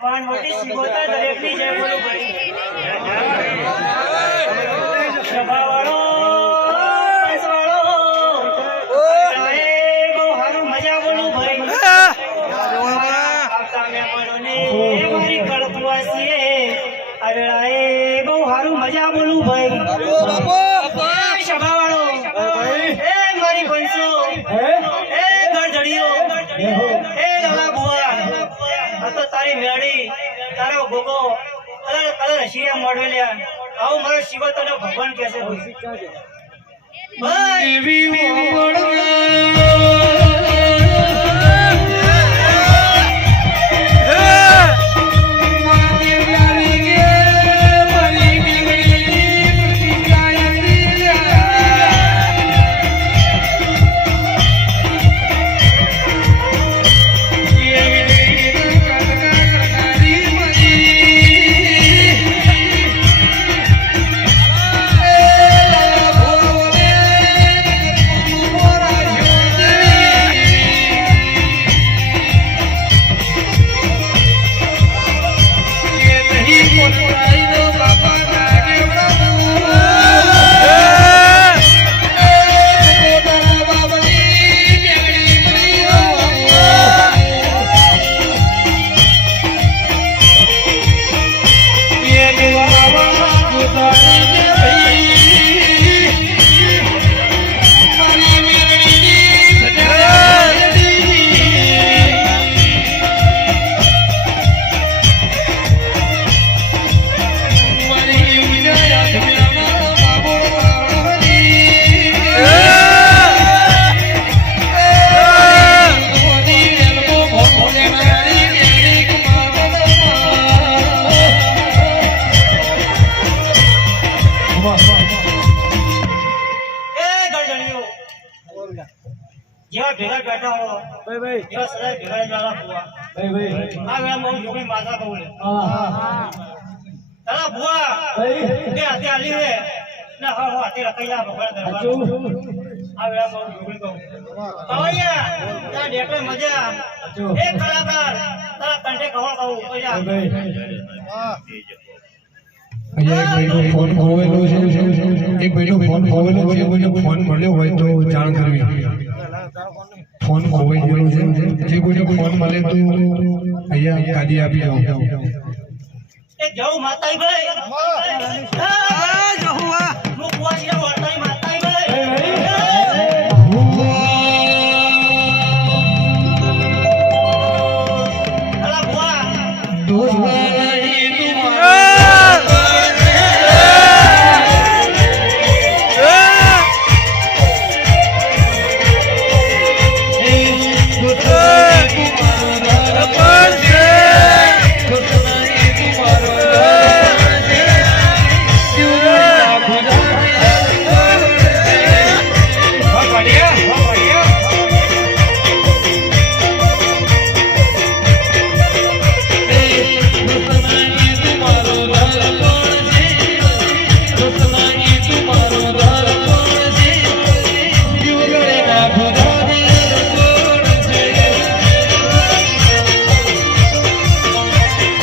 પણ મોટી શિવતા દરેકની જય બોલો ભાઈ સભાવાળો પૈસાવાળો એ બહુ સારું મજા બોલું ભાઈ આવતા મેં બોલો ને મારી કળતુઆસીએ અરે એ બહુ સારું મજા બોલું ભાઈ સભાવાળો એ મારી બંસો એ ગળજડીઓ એ લલા બુઆ આ તો તારી મેળી તારો ગોગો કલર કલર હસીયા મોડવેલ્યા આવું મારો શિવ તને ભગવાન કહે છે ભાઈ જેવા ભેગા બેઠા હો ભાઈ જેવા સદાય ભેગા જાળા બુઆ ભાઈ આ વેળા બહુ જોગી માથા કહું તારા બુઆ ભાઈ તે હાથે આલી રે ના હા હાથે રખાઈલા ભગવાન દરબાર આ વેળા બહુ જોગી કહું કવૈયા તા ડેટે મજા એક કલાકાર તારા કંઠે કવા કહું કયા અહીંયા એક ભાઈનો ફોન ખોવેલો છે એક ભાઈનો ફોન ખોવેલો છે કોઈને ફોન મળ્યો હોય તો જાણ કરવી ફોન ખોવાઈ ગયેલો છે જે કોઈને ફોન મળે તો અહીંયા ગાડી આપી જાઓ એ જાઉં માતાઈ ભાઈ હા જાઉં આ હું કુવાસી વર્તાઈ માતાઈ ભાઈ અલા બુઆ દોસ્ત